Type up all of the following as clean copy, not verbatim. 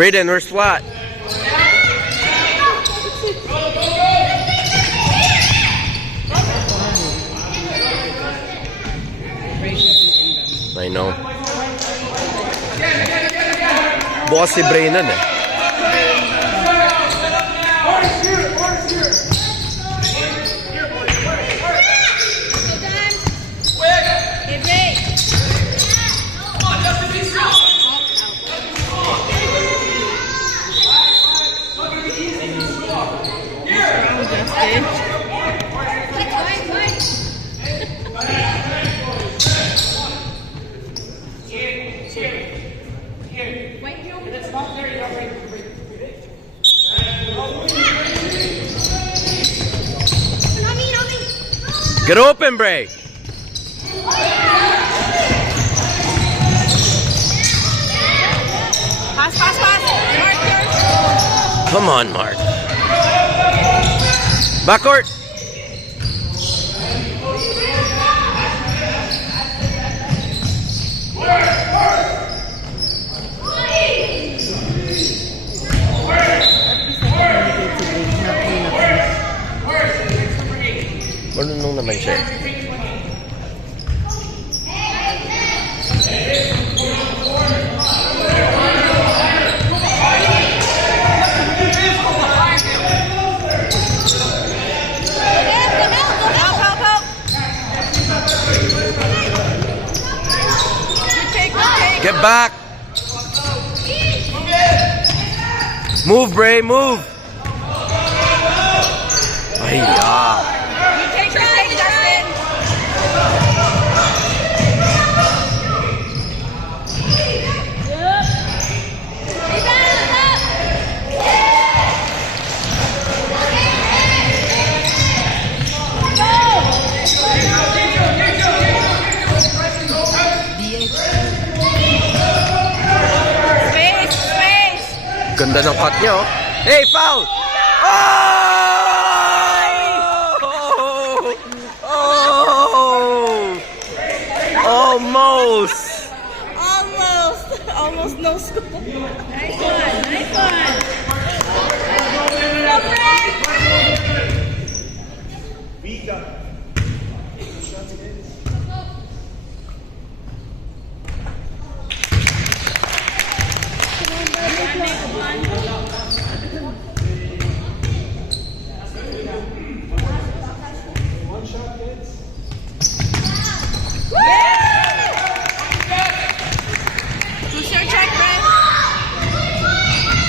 Brayden, where's flat? I know. Bukas si Brayden eh. Get open, Bray. Pass, pass, pass. Mark yours. Come on, Mark. Backcourt. Marunong naman siya. Get back. Move, Bray, move. Ay, yeah. Ganda ng cut niya, oh. Hey, foul! Oh! Oh! Almost! Almost no score. Nice one, nice one. Go, Frank!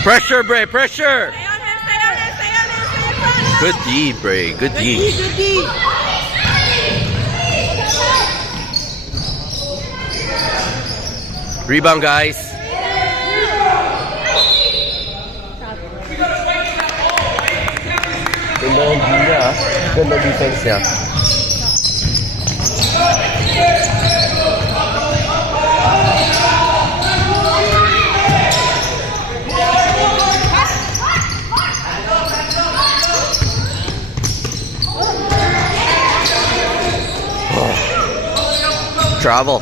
Pressure, Bray, pressure! Stay on him, stay on him, stay on him, stay on him. Good D, Bray, good D. Good D. Rebound, guys. Ganda ng D niya, ganda defense niya. Travel.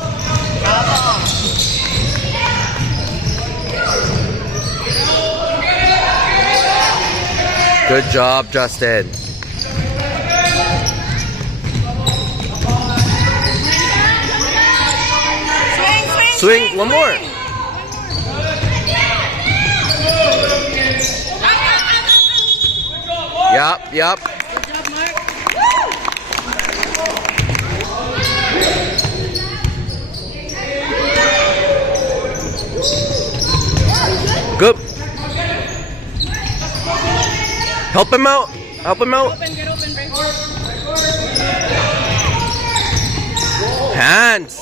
Good job, Justin. Swing, one more. Yup. Good. Help him out. Get open, Bray. Hands.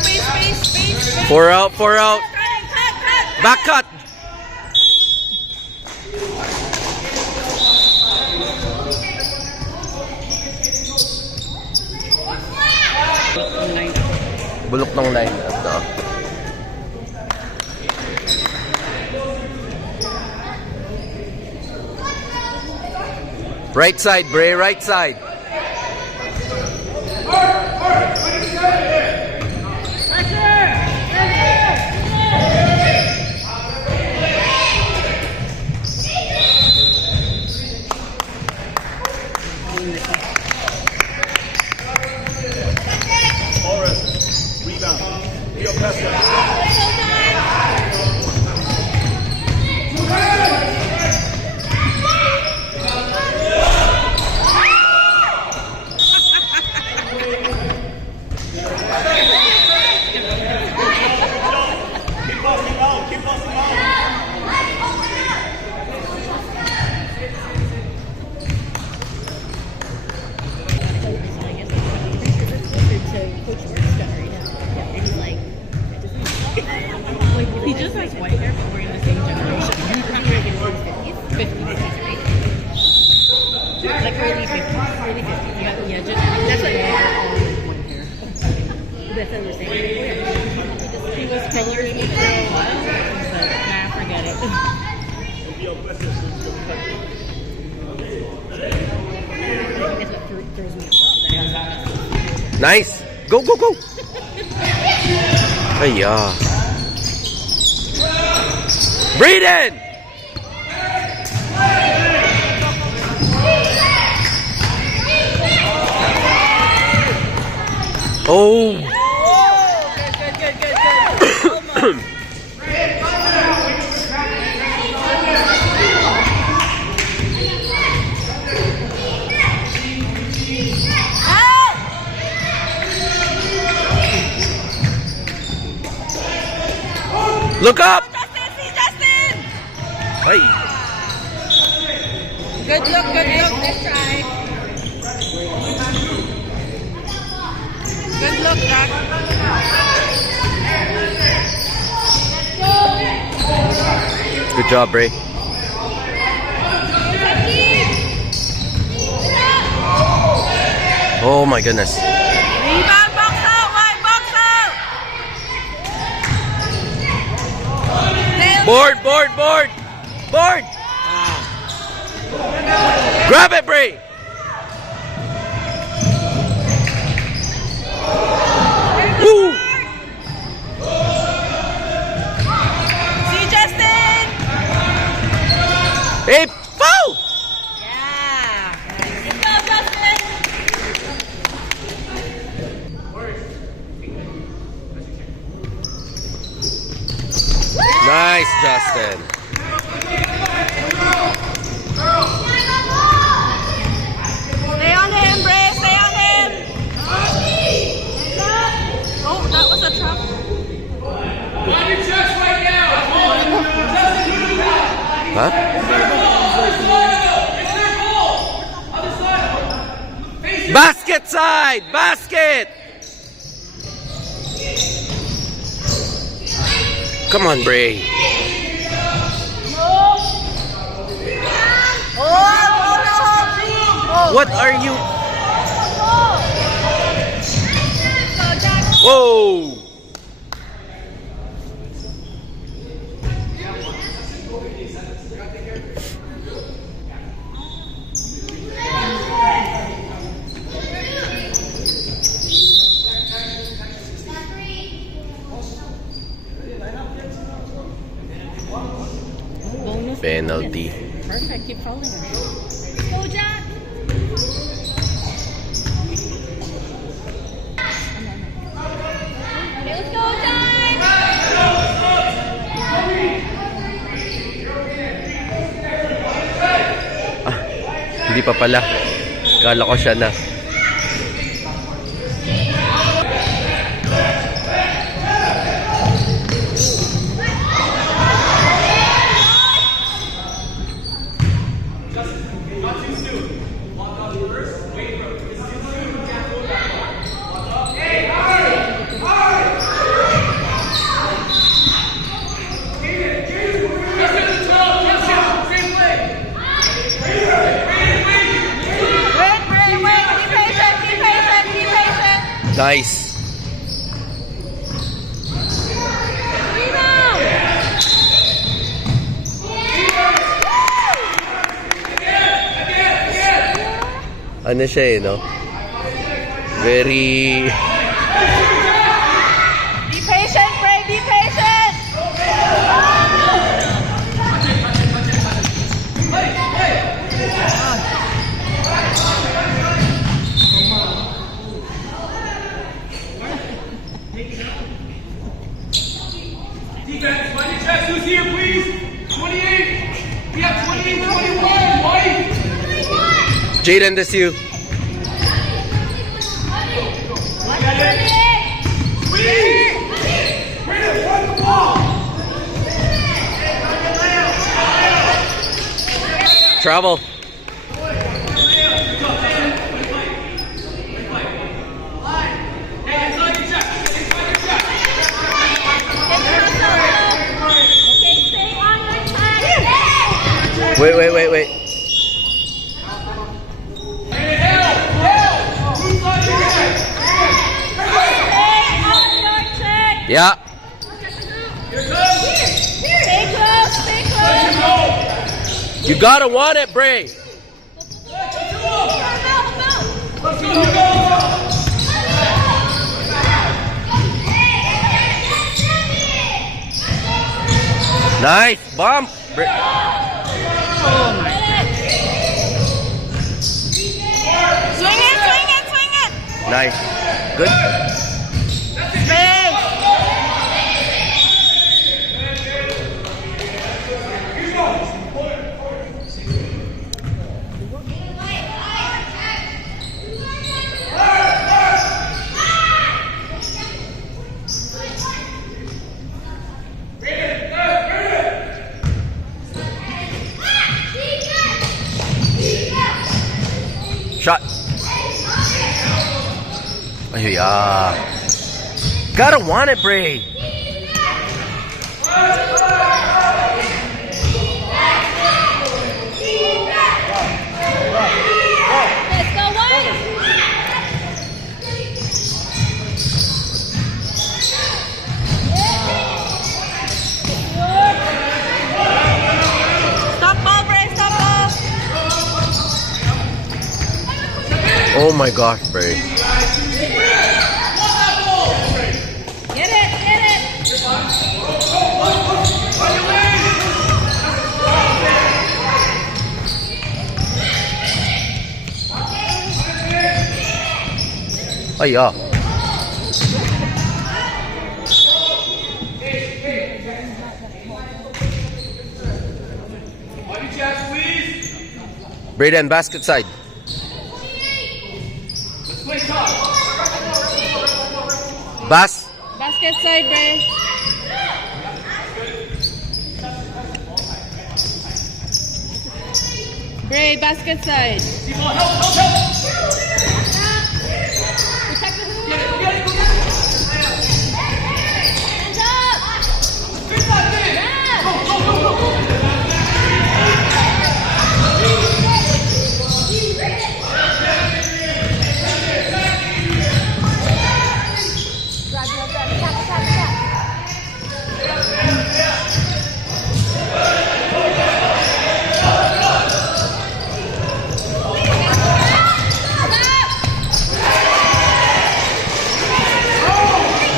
Space. Four out. Cut. Back cut. Bulok ng line up na. Right side, Bray, right side. Like, he just has white hair, but we're in the same generation. Not really in his 50s, right? Like early 50s, early 50s. Yeah, that's like white hair. That's what we're saying. He was coloring me for a while. I was like, nah, forget it. That's what throws me off. Nice. Go, go, go. Ay, Braden! Oh. Good. Look up! Justin, see Justin! Ay. Good look. Let's try. Good look, Jack. Good job, Bray. Oh my goodness. Rebound, box out, wide box out. Board! Grab it, Bray! Woo! See Justin? Hey, foul! Yeah. Let's go, Justin. Nice, Justin. Stay on him, Bray. Stay on him. Oh, that was a trap. Huh? Basket side! Basket! Come on, Bray. What are you? Whoa! Bonus. Penalty. Perfect. Keep following her. Go, Jack. Let's go, time. Hindi pa pala. Kala ko siya na. Nice. Ano siya eh, no? Very... Be patient, Bray. Be patient. Defense, find your chest. Who's here, please? 28. We have 28, 21. White. Jaden, that's you. Squeeze. Brandon, run the ball. Travel. Hey, inside your chest. Inside your chest. Wait, wait, wait, wait. Yeah. Stay close, stay close. You gotta want it, Bray. Nice bump. Bray. Swing it, swing it, swing it. Nice. Good. Space. Shot. Ay, yeah. Gotta want it, Bray. Let's go, White. Stop ball, Bray, stop ball. Oh my gosh, Bray. Get it, get it. Ay, yeah. Body check, squeeze. Brayden, basket side. Let's play top. Bas. Basket side, Bray. Bray, basket side. T-ball, help, help, help. Protect the hoop. Get it, get it, go get it. Hands up. Straight back in. Go, go, go, go.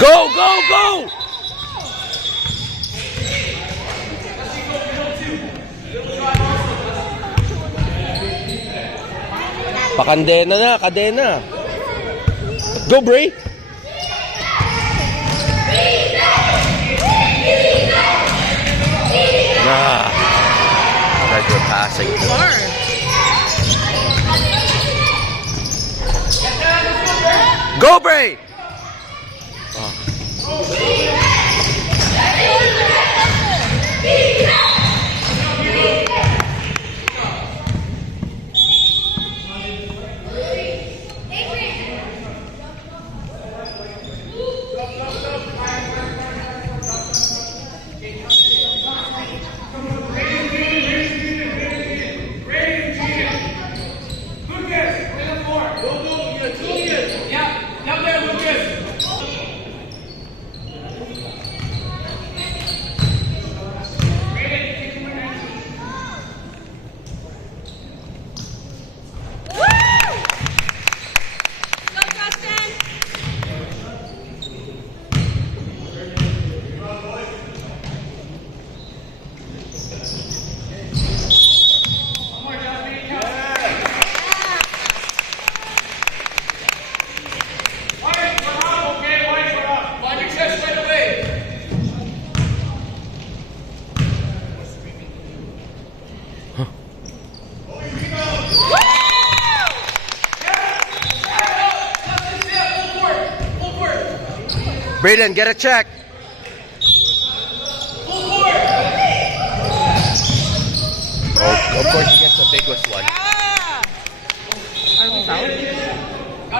Go, go, go! Pakandena na, kadena. Go, Bray! Nah. That's your passing. Go, Bray! Brayden, get a check. Oh, of course he gets the biggest one. Are we fouled? Oh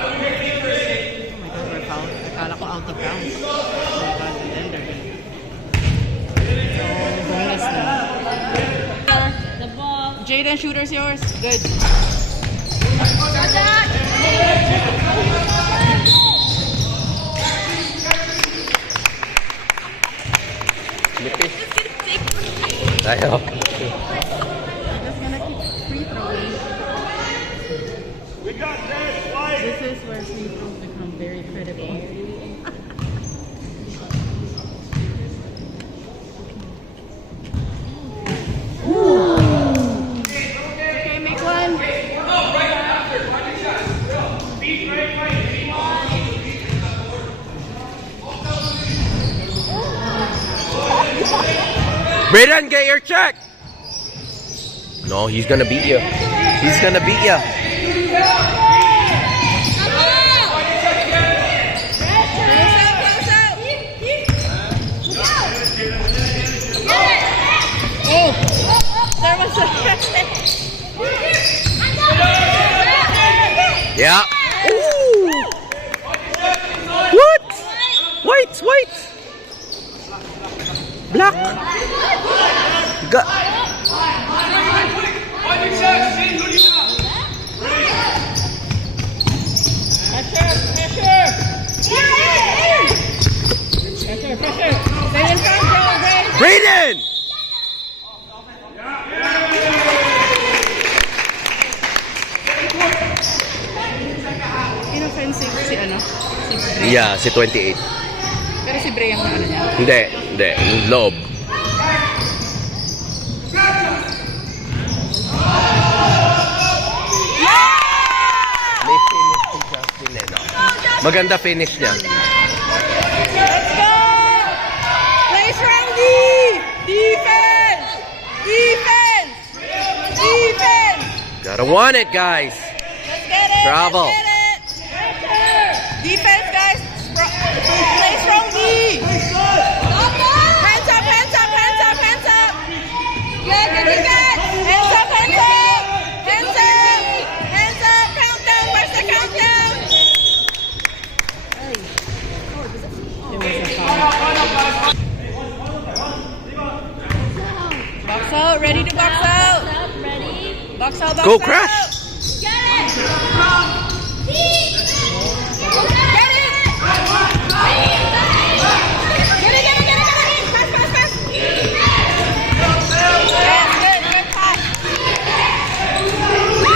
my God, we're fouled. Akala ko out of bounds. Oh my God, and then they're gonna... So, bonus na. The ball. Brayden, shooter's yours. Good. Nipis. Tayo. I'm just gonna keep free throwing. This is where free throws become very critical. Okay, make one. Brayden, get your check. No, he's gonna beat you. He's gonna beat you. There was a Yeah. Ooh. What? White. Black. Got. Pressure. Stay in front, bro. Brayden. Inoffensive si ano? Si Bray. Yeah, si 28. Pero si Bray ang ano niya. Hindi. Loob. May finish si Justin eh, no? Maganda finish niya. Let's go! Play strongly! Defense! Defense! Defense! Gotta want it, guys. Let's get it! Bravo. Let's get it! Defense, guys! Play strongly! Hands up, hands up, hands up, hands up! Good, good, good, good! Hands up, hands up! Hands up! Hands up! Countdown! Where's the countdown? Box out, ready to box out. Ready? Box out, box Go, out. Crash. Get it!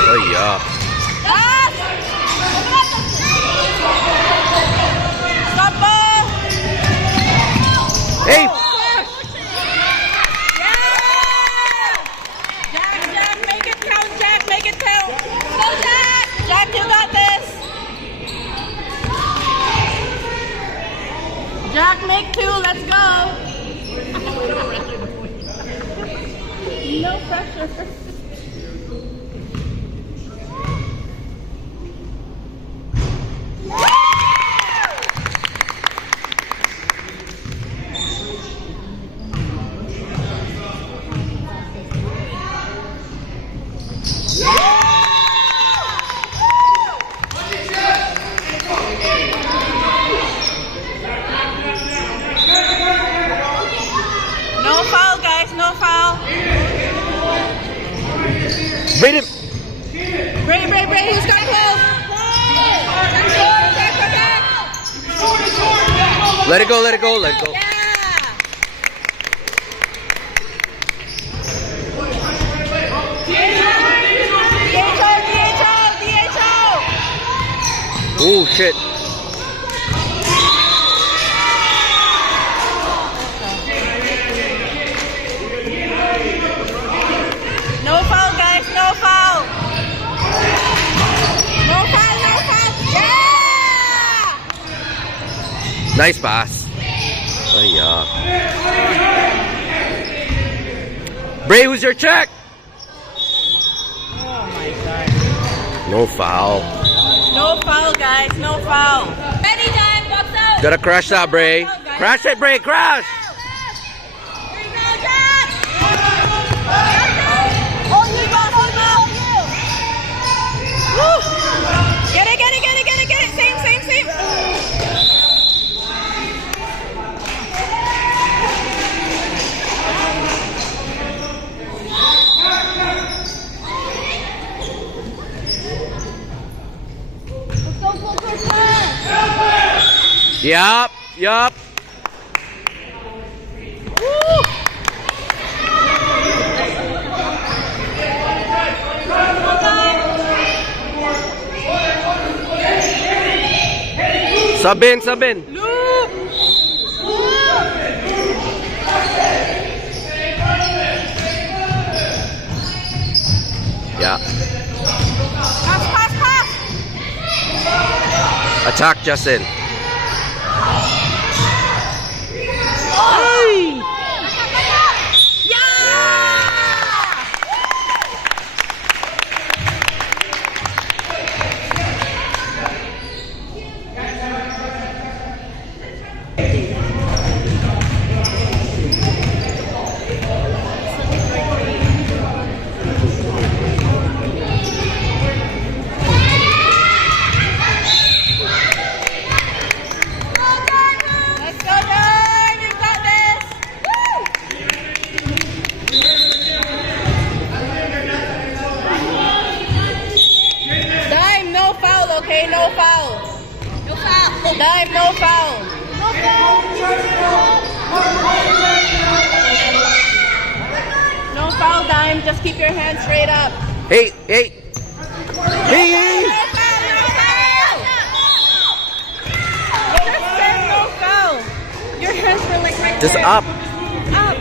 Oh, yeah. Stop ball! Hey! Jack, make it count, Jack, make it count. Go, Jack! Jack, you got this. Jack, make two, let's go. No pressure. No foul, guys, no foul. Brayden! Bray, who's got close? Let it go. Yeah. DHO. Oh, shit. No foul, guys, no foul. No foul. Yeah! Nice pass. Oh, yeah. Bray, who's your check? Oh my god. No foul. No foul, guys, no foul. Ready, time, box out! Gotta crash that, Bray. Crash it, Bray, crash! Here you go, Jack! Hold you, hold you. Woo! Get it. Same. Yup, yup. Sabin, sabin. Yeah. Pass, pass. Attack, Justin. Let's go, Dime. You got this. Dime, no foul, okay? No foul. No foul. Dime, no foul. No foul. No foul, Dime. Just keep your hands straight up. Hey, hey. Hey, hey. No foul. Just said no foul. Your hands were like right Just there. up. Up.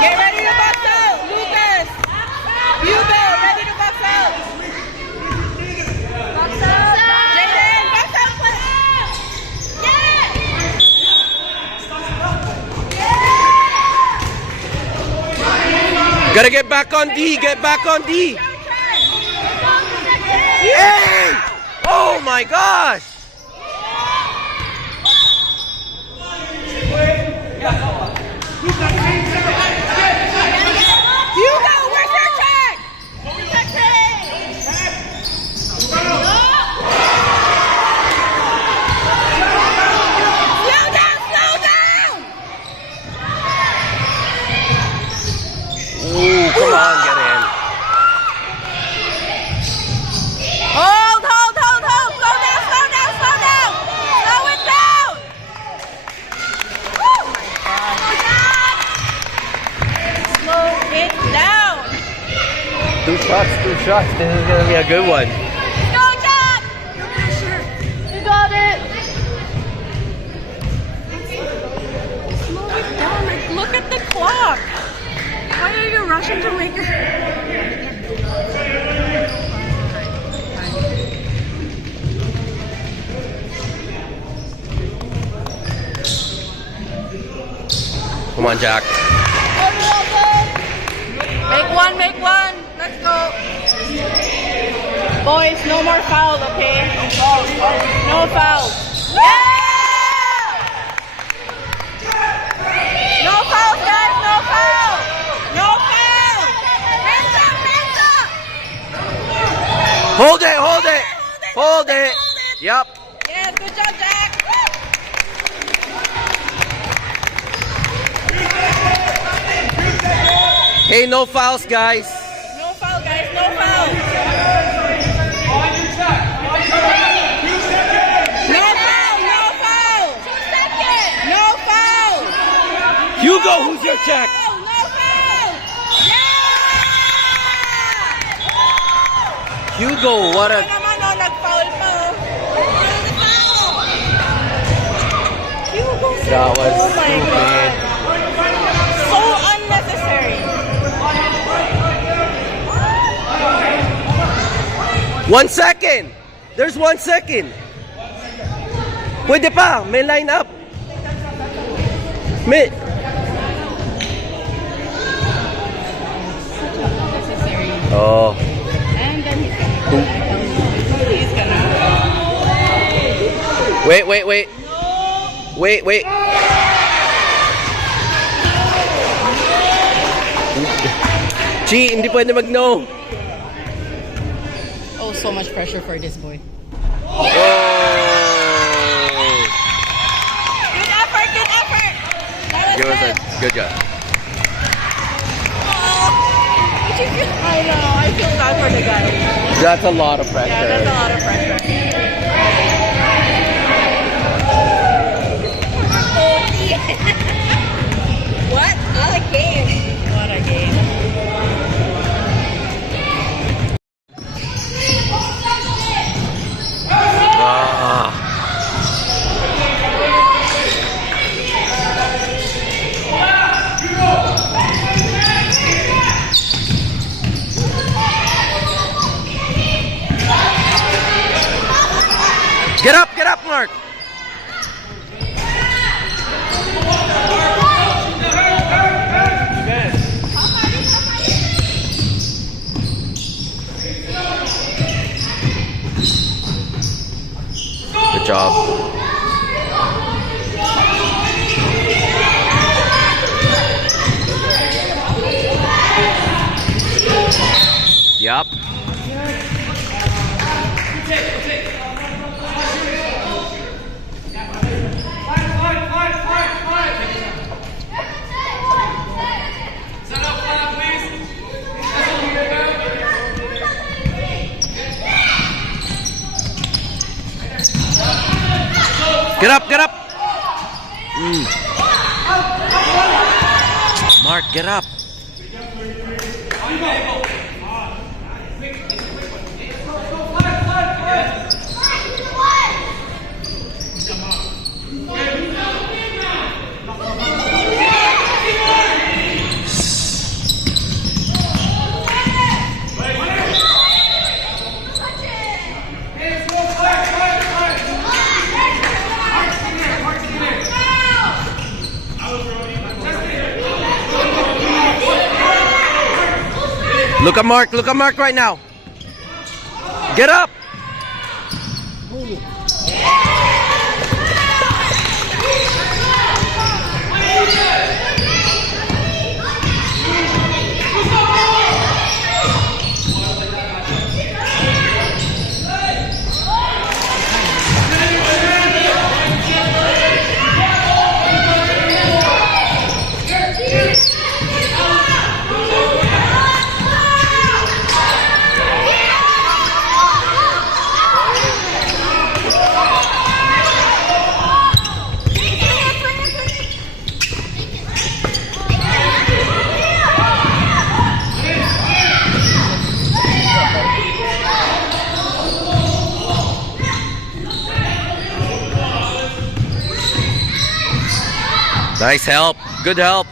Get ready to box out, Lucas. Hugo, ready to box out. Jaden, box out, please. Gotta get back on D. Get back on D. Hey! Oh my gosh! Hugo, where's your check? Slow down, slow down. Ooh, come on, get in. Hold, hold, hold, hold. Slow down, slow down, slow down. Slow it down. Oh my God. Slow it down. 2 shots, 2 shots. This is gonna be a good one. Go, Jack. You got it. Slow it down. Like, look at the clock. Why are you rushing to make your... Come on, Jack. Make one, make one. Let's go. Boys, no more foul, okay? No foul. No foul, guys, no foul. No foul. Hands up, hands up. Hold it, hold it. Hold it. Yup. Yeah, good job, Jack. Hey, no fouls, guys. No foul, guys, no foul. On your check. On your check. 2 seconds. No foul, no foul. 2 seconds. No foul. Hugo, who's your check? No foul. Hugo, what Ito a... naman, oh, nag-foul pa, oh. Hugo, That was oh my stupid. God. So unnecessary. 1 second. There's 1 second. Pwede pa. May line up. May... Unnecessary. Oh. And then he's gonna go. He's gonna go. Wait, wait, wait. Wait, wait. Chi, hindi pwede mag-no. Oh, so much pressure for this boy. Oh. Give us a good job. I know. I feel bad for the guy. That's a lot of pressure. Yeah, that's a lot of pressure. What? Not a game. What a game. Ah. Get up, Mark. Good job. Yup. Get up. Mark, get up. Look at Mark right now. Get up. Nice help. Good help.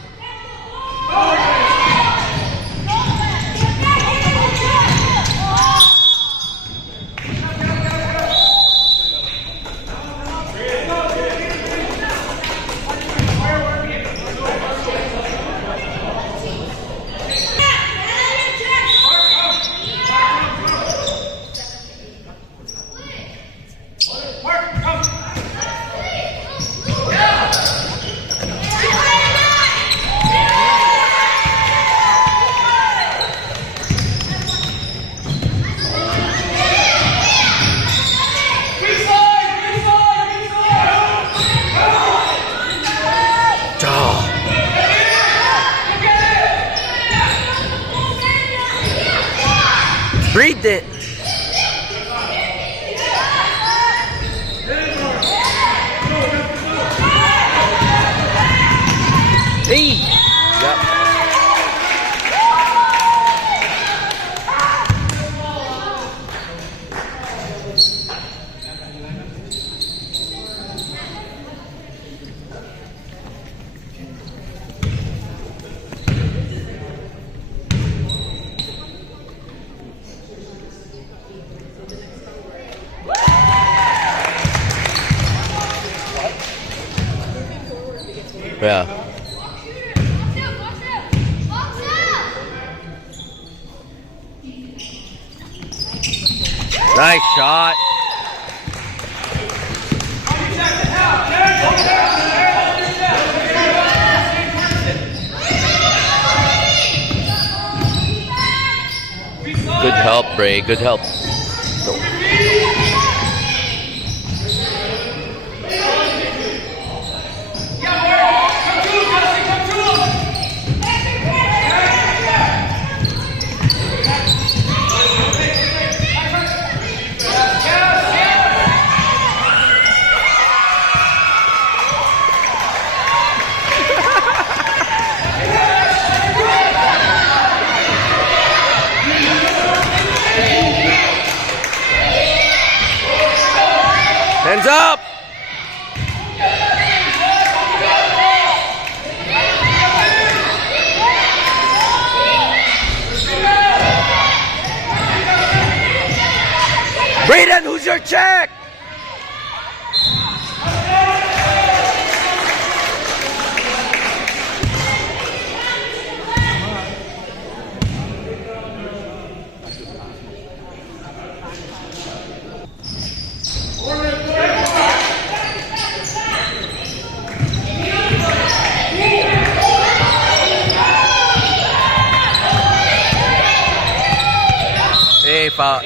Breathed it. Hey. Yep. Yeah. Nice shot. Good help, Bray. Good help. up! Brayden, who's your check? Hey, foul.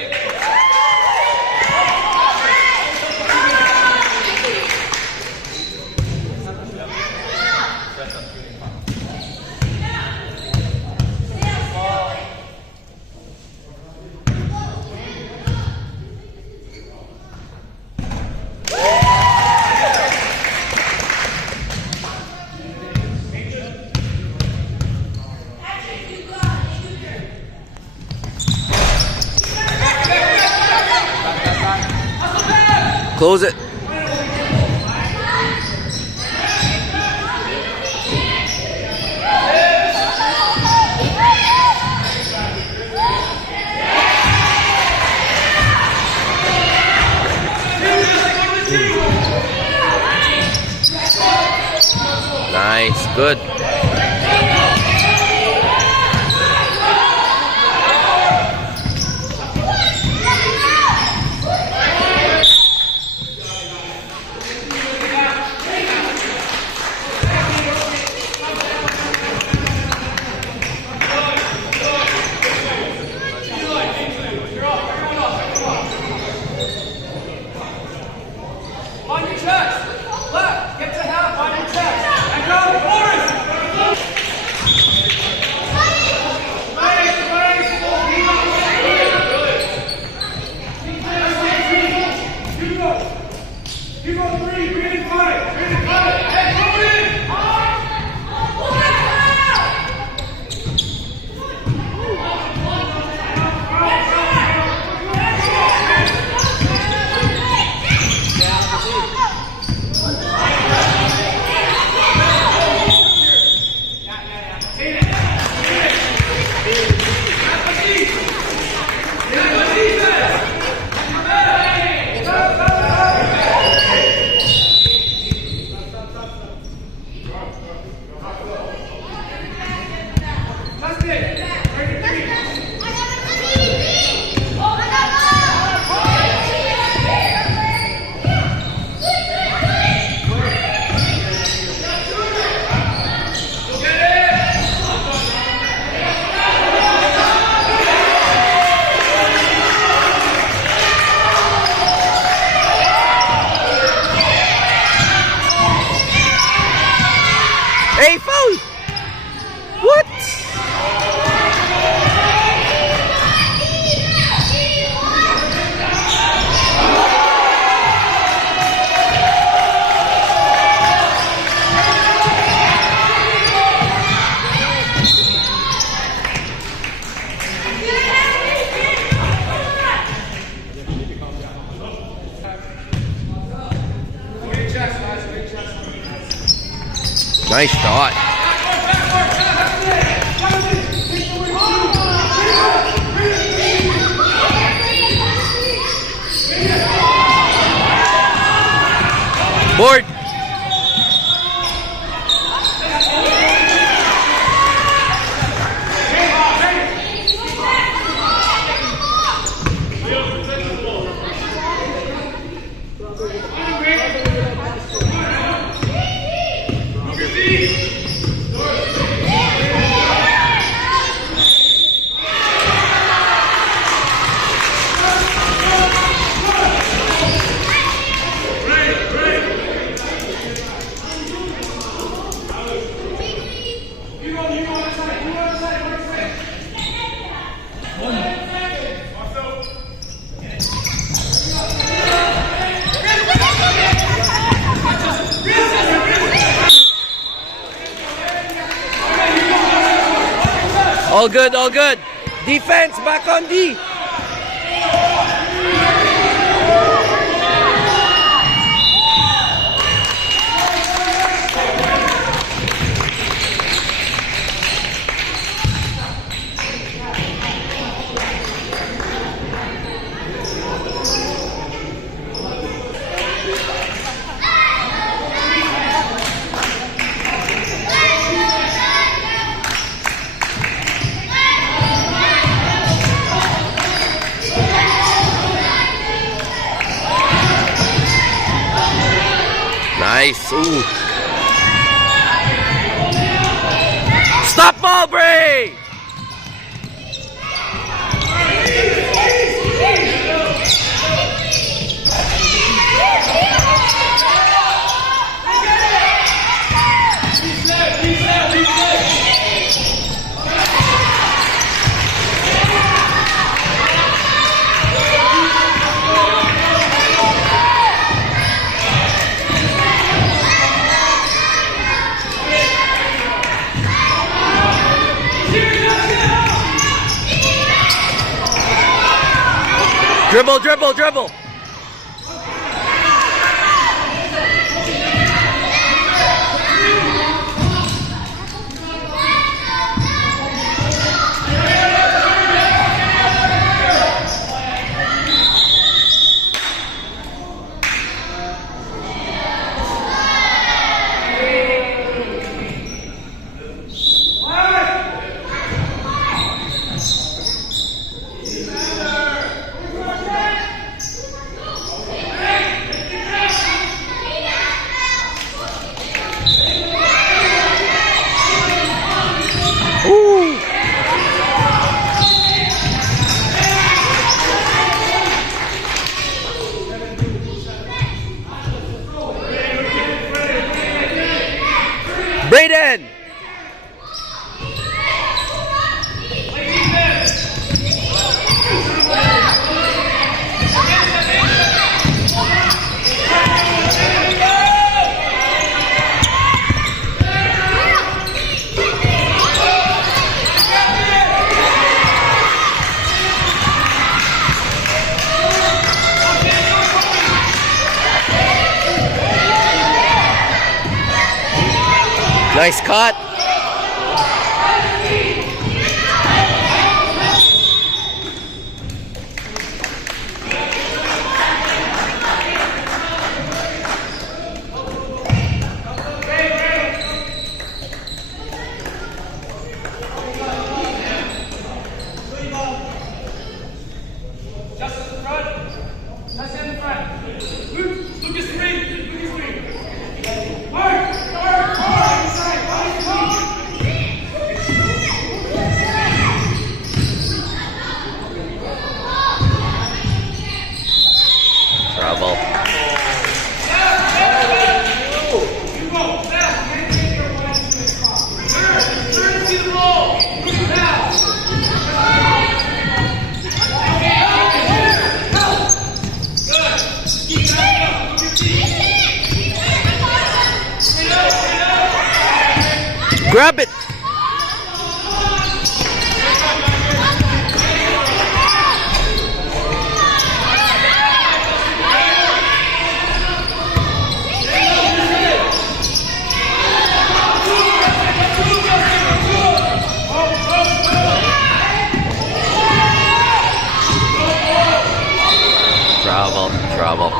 Close it. Nice, good. On your chest. Left. Get to half on your chest. Back up. Forward. You go 3, 3 and 5. 3 and 5. Hey, go in. Hey, foul! What? Nice shot. Board. All good, all good. Defense, back on D. Nice. Ooh. Stop Mowbray! Dribble, dribble, dribble. Ooh. Brayden! Nice cut. Just in front. Just in front. Lucas three. Lucas three. Mark. Inside. Trouble. Turn to the ball. Now. Grab it. Trouble, trouble.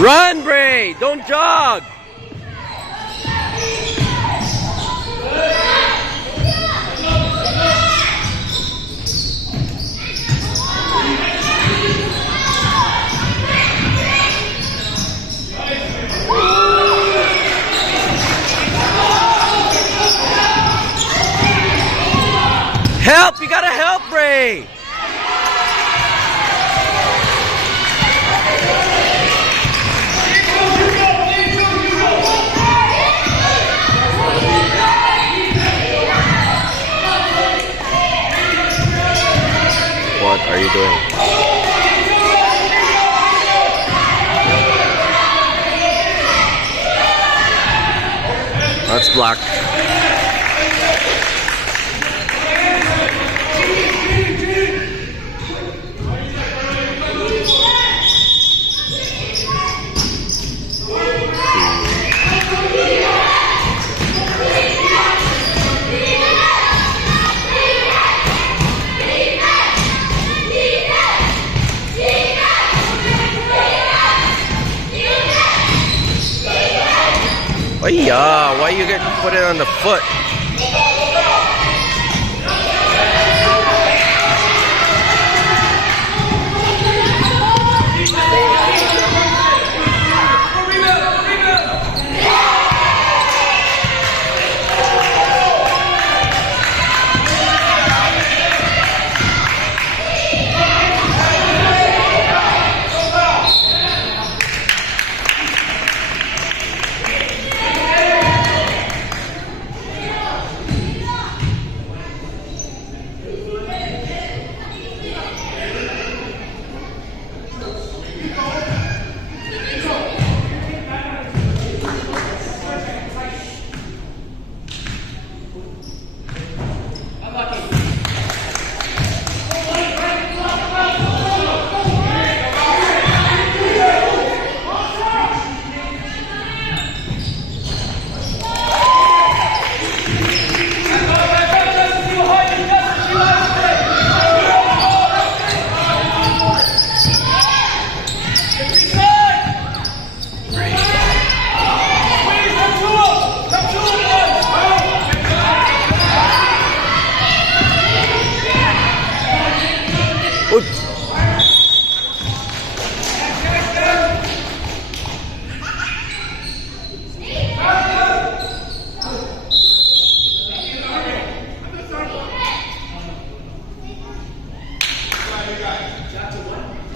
Run, Bray! Don't jog! Help! You gotta help, Bray! What are you doing? That's blocked. Oh yeah, why you get put it on the foot?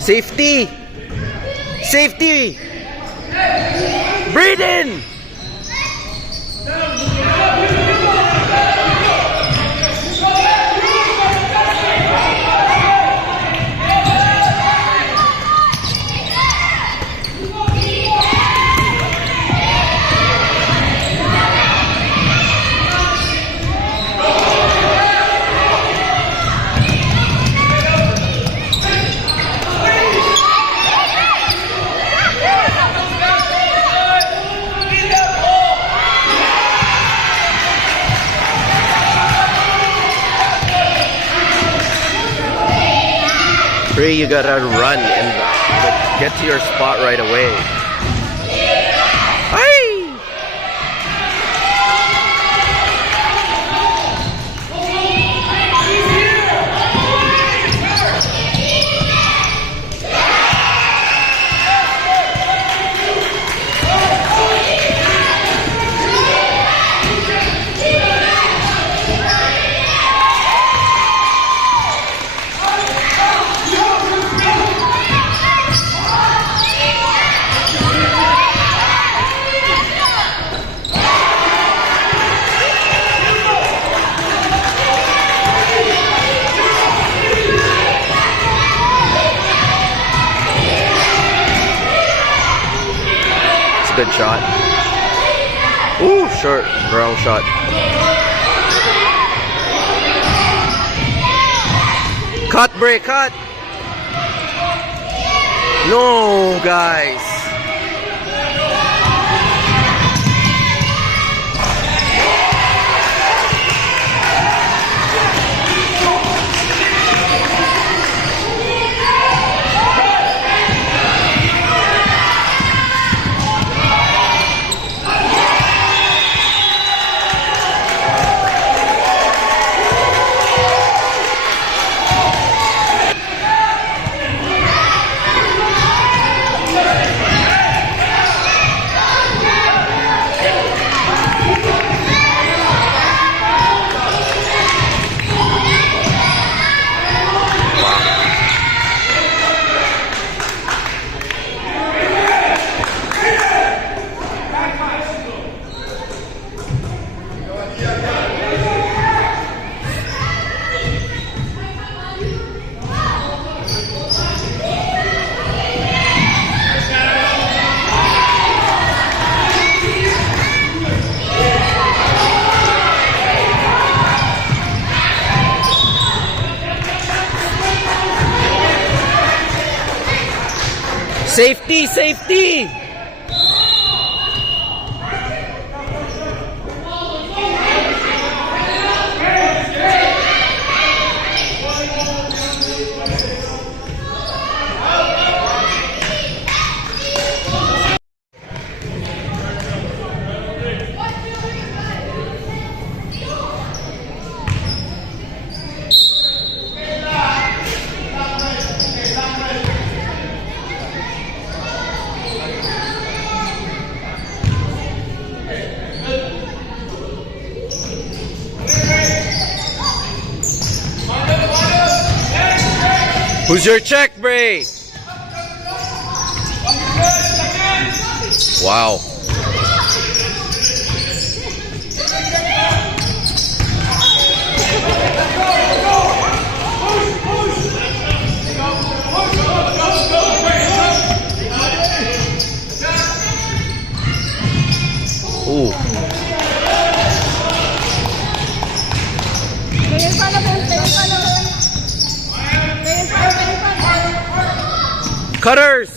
Safety! Safety! Breathe in! Bree, you gotta run and like, get to your spot right away. Hey! Good shot. Ooh, short, wrong shot. Cut, break, cut. No, guys. Safety, safety! Who's your check, Bray? Wow. Ooh. Stay in front of him, stay in front of him. Stay in front, stay in front. Cutters.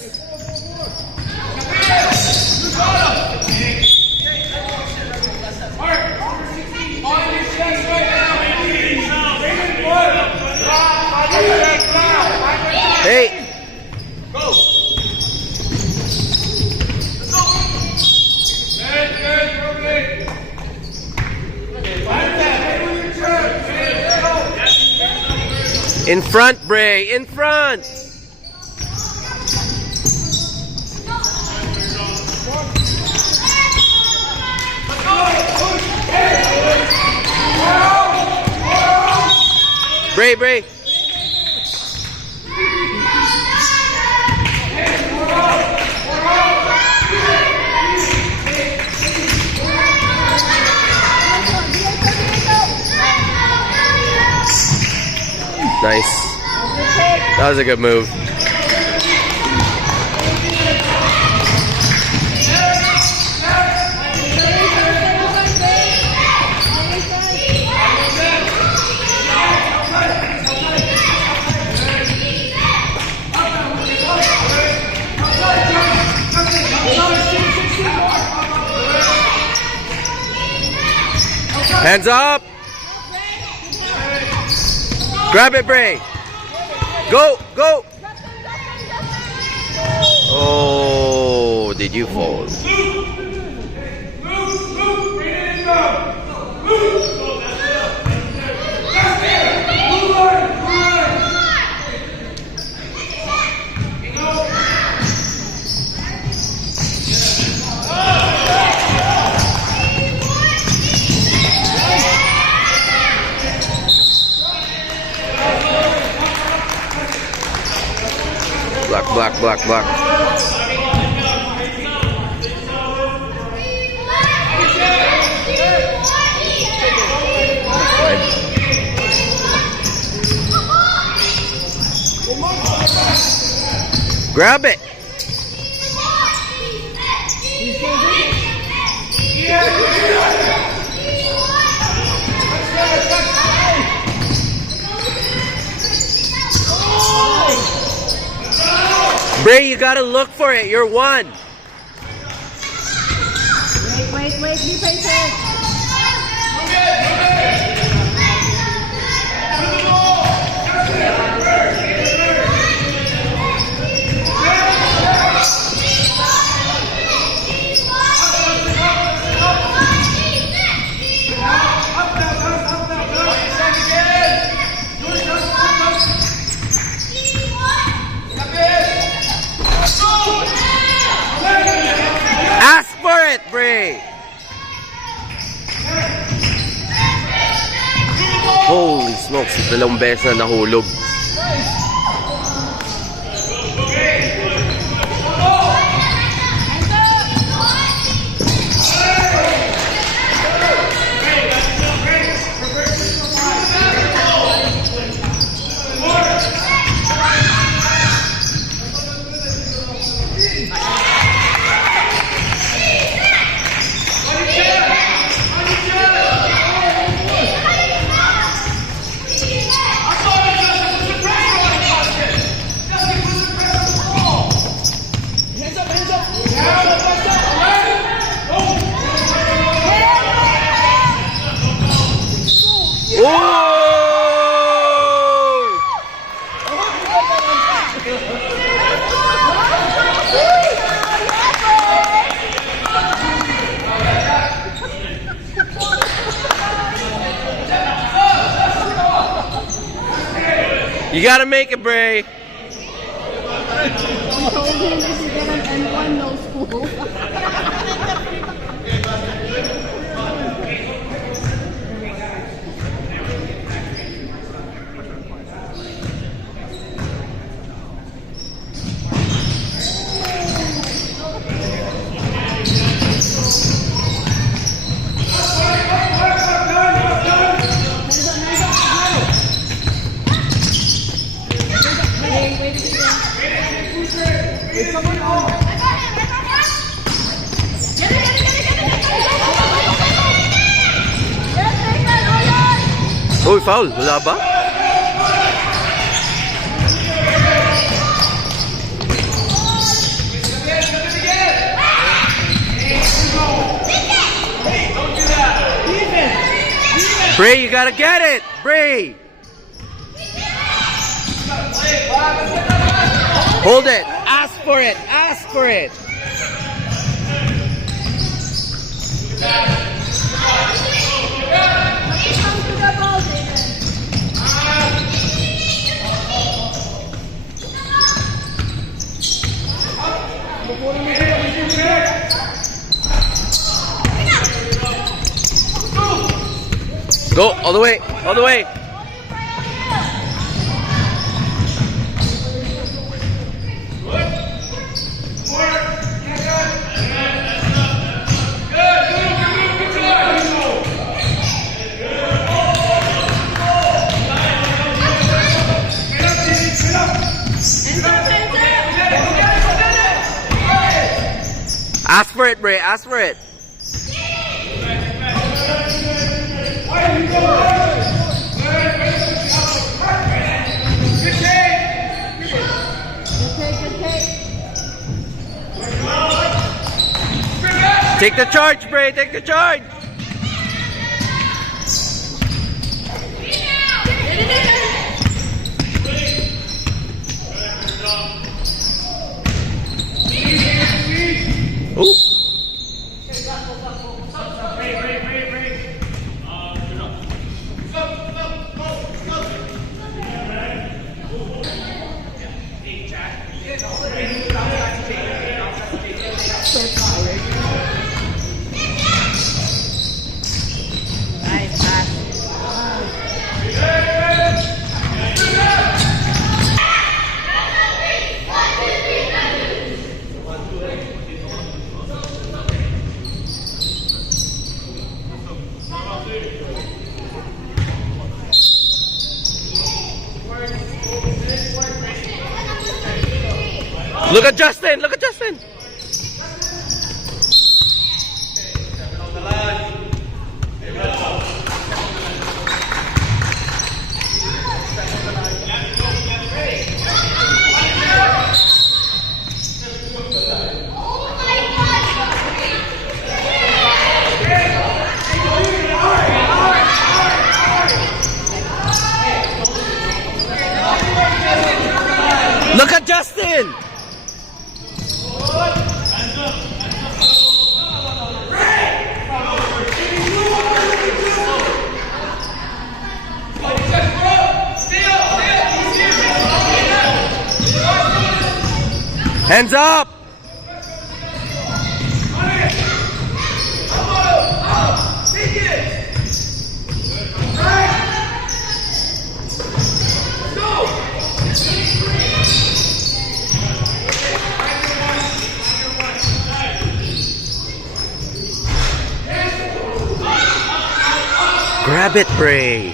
Hey. In front, Bray. In front. Bray, Bray. Nice. That was a good move. Hands up. Grab it, Bray. Go, go. Oh, did you fall? Block, block, block. Grab it. Bray, you gotta look for it. You're one. Wait, be patient. Ask for it, Bray. Holy smokes, dalawang beses na nahulog. You gotta make it, Bray. I told him if you get an N1, no school. Uy, foul. Wala ba? Bray, you gotta get it! Bray! Hold it! Ask for it! Ask for it! Come to the ball, David. Go! All the way! All the way! Ask for it, Bray. Ask for it. Take the charge, Bray. Take the charge. Oh. Nice pass. Look at Justin. Look at Justin. Look at Justin. Hands up! Grab it, Bray.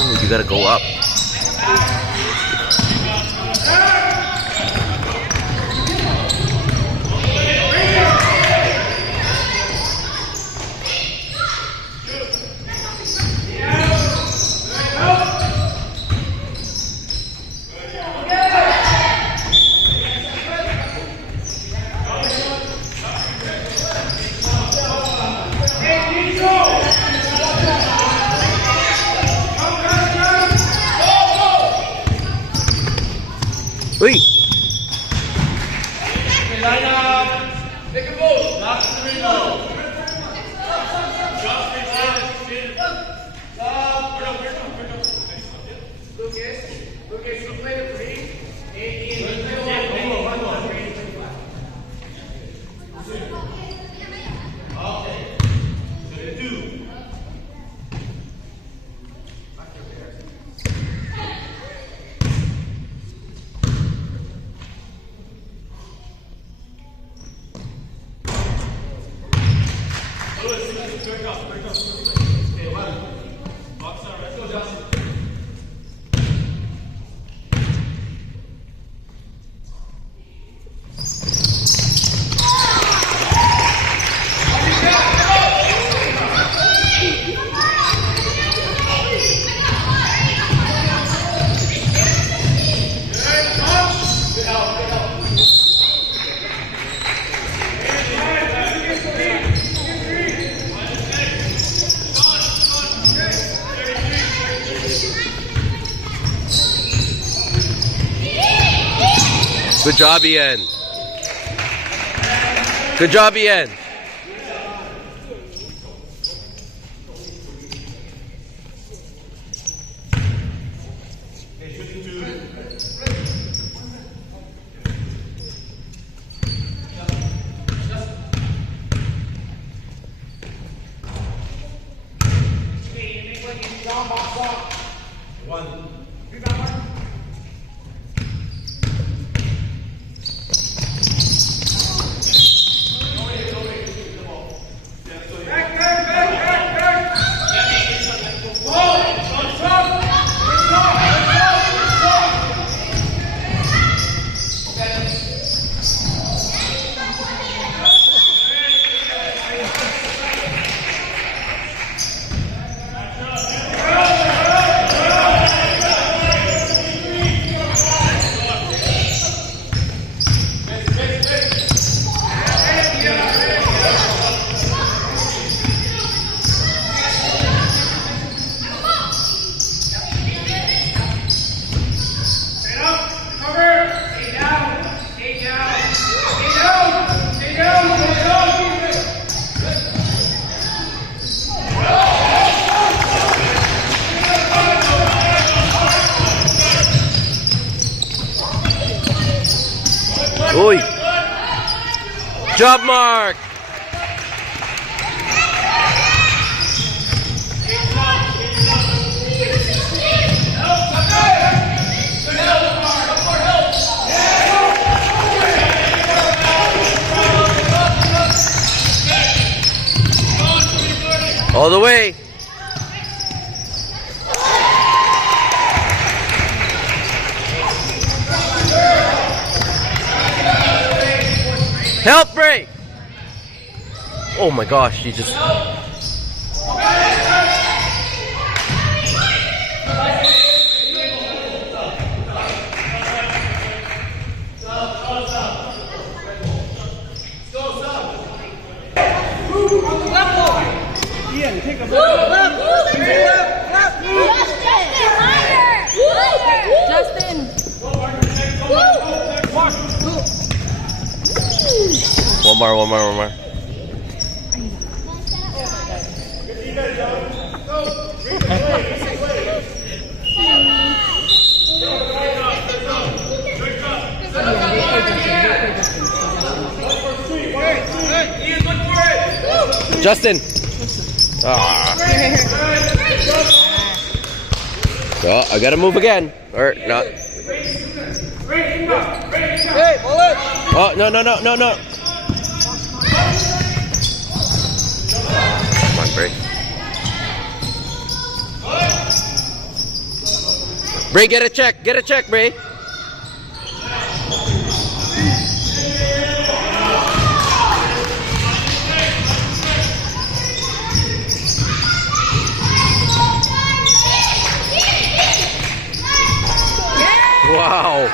Oh, you gotta go up. Good job, Ian. Good job, Ian. Oi. Job, Mark. All the way. Help break! Oh my gosh, she just... Ian, take a Justin! One more. Justin! Ah. Oh, I gotta move again. Or not. Oh, no. Come on, Bray. Bray, get a check, Bray. Wow.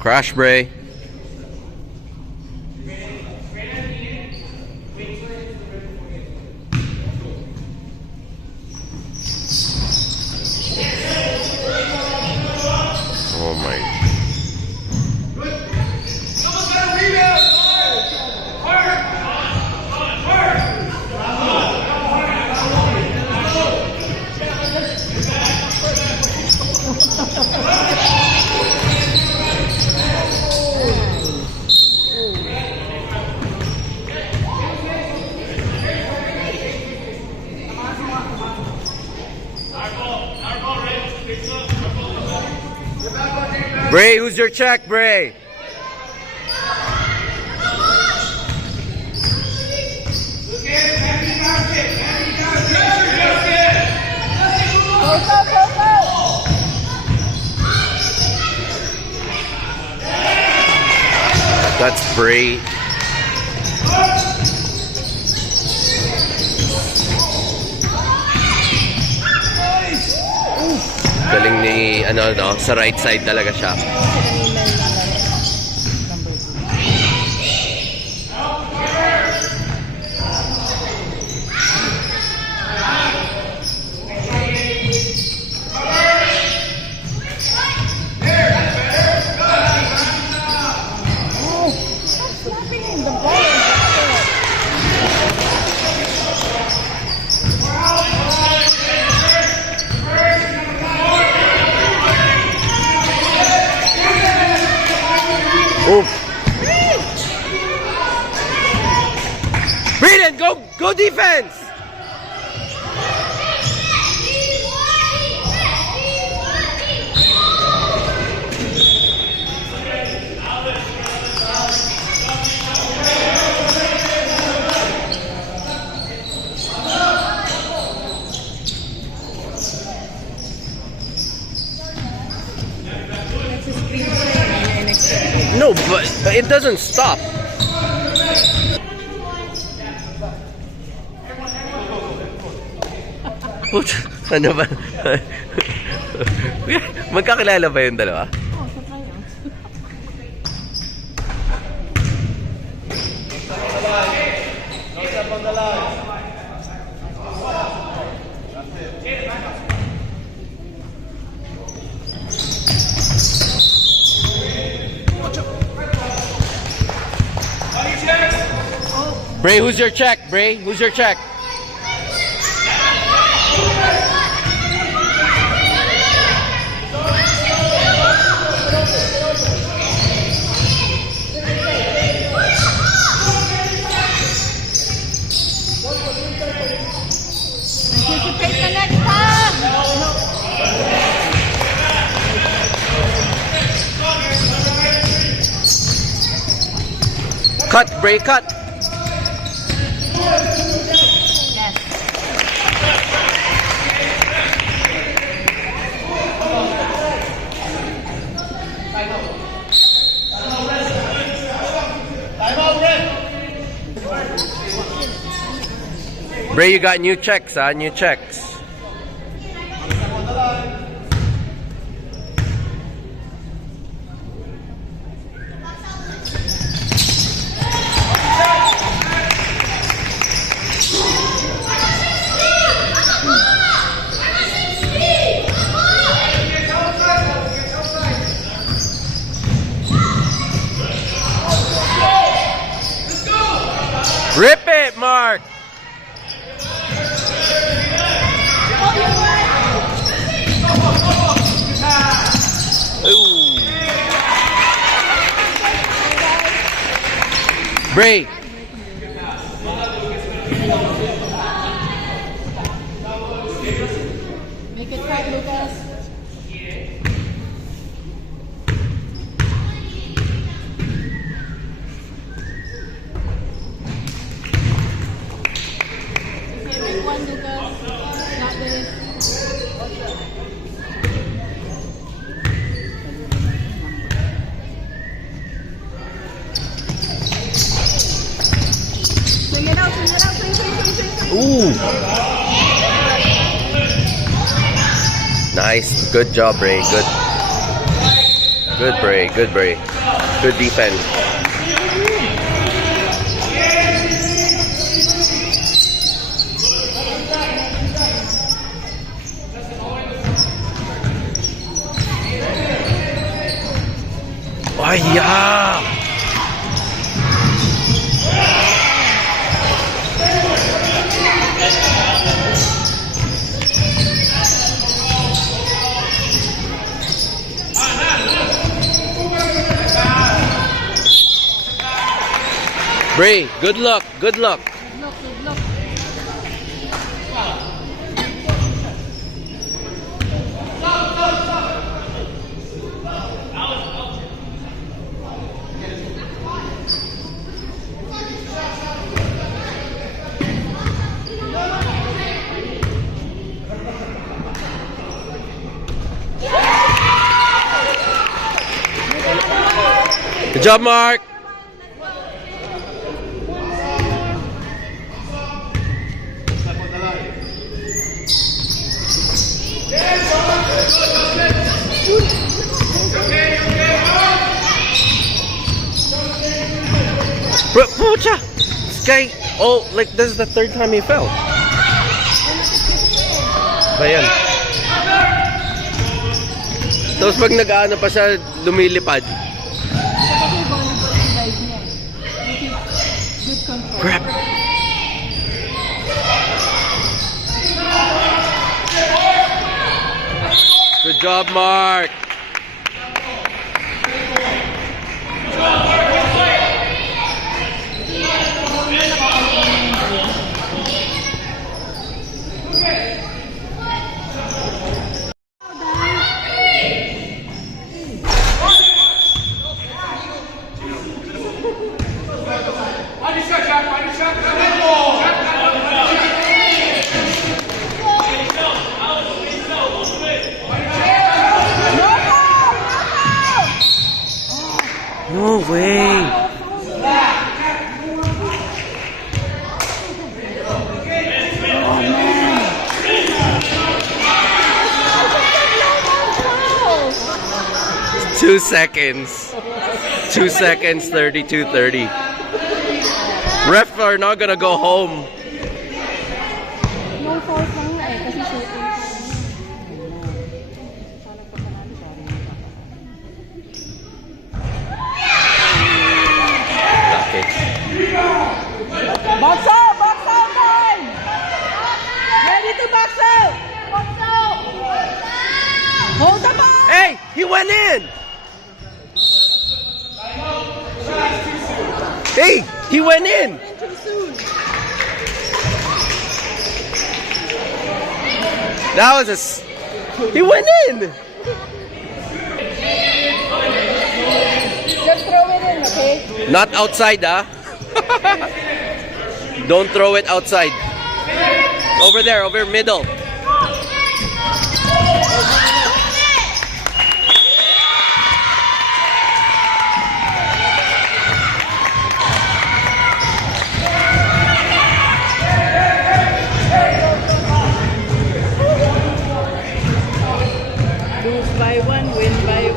Crash, Bray. Oh my. Bray, who's your check, Bray? That's great. Galing ni, ano, no? Sa right side talaga siya. Oh. Breeden, go defense! No, but it doesn't stop. Putz, ano ba? Magkakilala ba yung dalawa? Bray, who's your check? Bray, who's your check? Anticipate the next pass. Cut, Bray, cut. Bray, you got new checks, new checks. Rip it, Mark! Ooh. Bray. Make it tight, Lucas. Okay, make one, Lucas. Got this. Swing it out, swing, swing. Ooh. Nice. Good job, Bray. Good. Good, Bray. Good, Bray. Good defense. Oh, yeah. Bray, good luck, good luck. Look, look, look. Good job, Mark. Bro, pucha! This guy, oh, like this is the third time he fell. Ayan. Tapos pag nag-ano pa siya, lumilipad. Crap. Good job, Mark. Body shot, Jack. Body shot. No way. Oh, 2 seconds. 2 seconds, 32-30. Ref are not gonna go home. no fault lang nga eh, kasi shooting. Okay. Box out! Box out time! Ready to box out! Hold the ball! Hey, he went in. Hey, he went in. Too soon. That was he went in. Just throw it in, okay? Not outside, ah. Don't throw it outside. Over there, over middle. Lose by one, win by